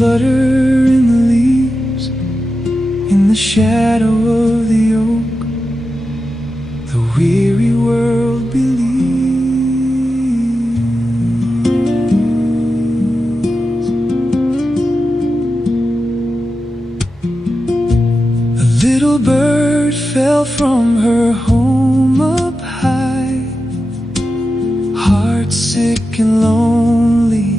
flutter in the leaves, in the shadow of the oak, the weary world believes. A little bird fell from her home up high, heartsick and lonely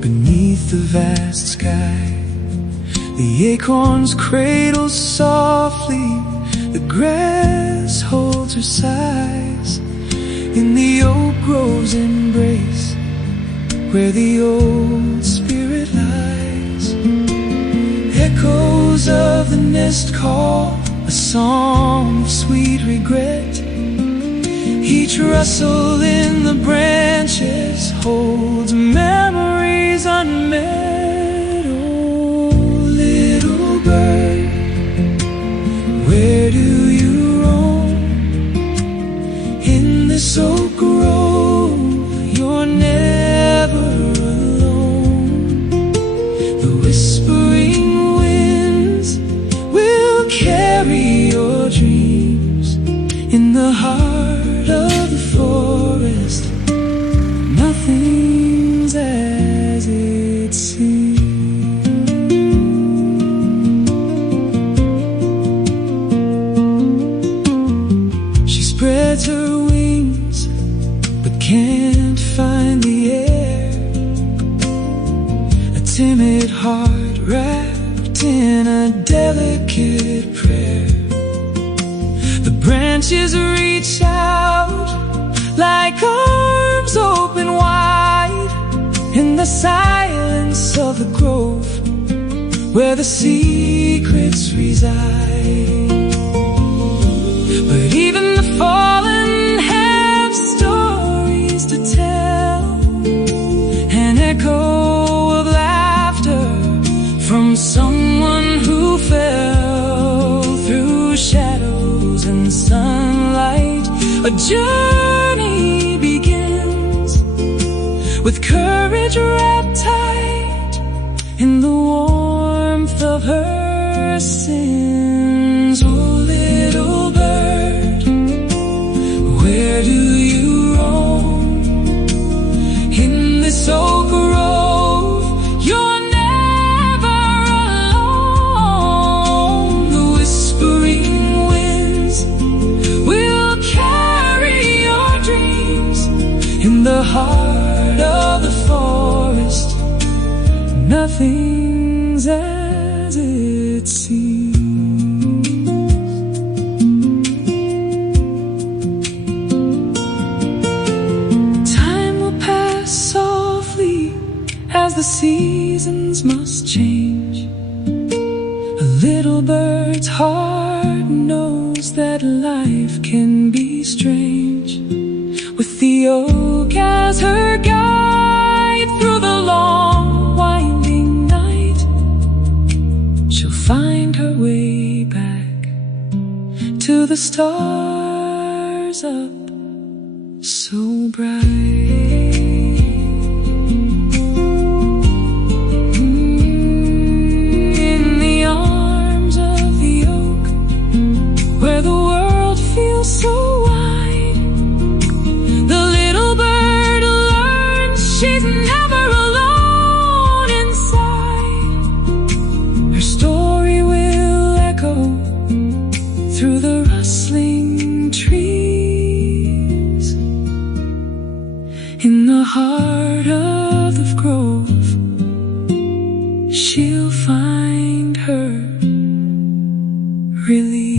beneath the vast sky. The acorns cradle softly, the grass holds her sighs in the oak grove's embrace, where the old spirit lies. Echoes of the nest call, a song of sweet regret. Each rustle in the branches holds memories unmet. Oh, little bird, where do you roam? In this oak grove, you're never alone. The whispering winds will carry your dreams. In the heart of the forest, nothing's as it seems. She spreads her wings, but can't find the air. A timid heart wrapped in a delicate prayer. The branches reach out like arms open wide in the silence of the grove, where the secrets reside. But even the fallen have stories to tell, an echo of laughter from someone who fell through shadows and sunlight. A journey begins with courage wrapped tight in the warmth of her sins. Oh, little bird, where do you roam? In this oak grove, you're never alone. The whispering winds will carry your dreams. In the heart of the forest, nothing's as it seems. Time will pass softly as the seasons must change. A little bird's heart knows that life can be strange, with the oak as her guide through the long winding night. She'll find her way back to the stars up so bright. In the arms of the oak, where the world feels so wide, the little bird learns she's never alone inside. Her story will echo through the rustling trees. In the heart of the grove, she'll find her release.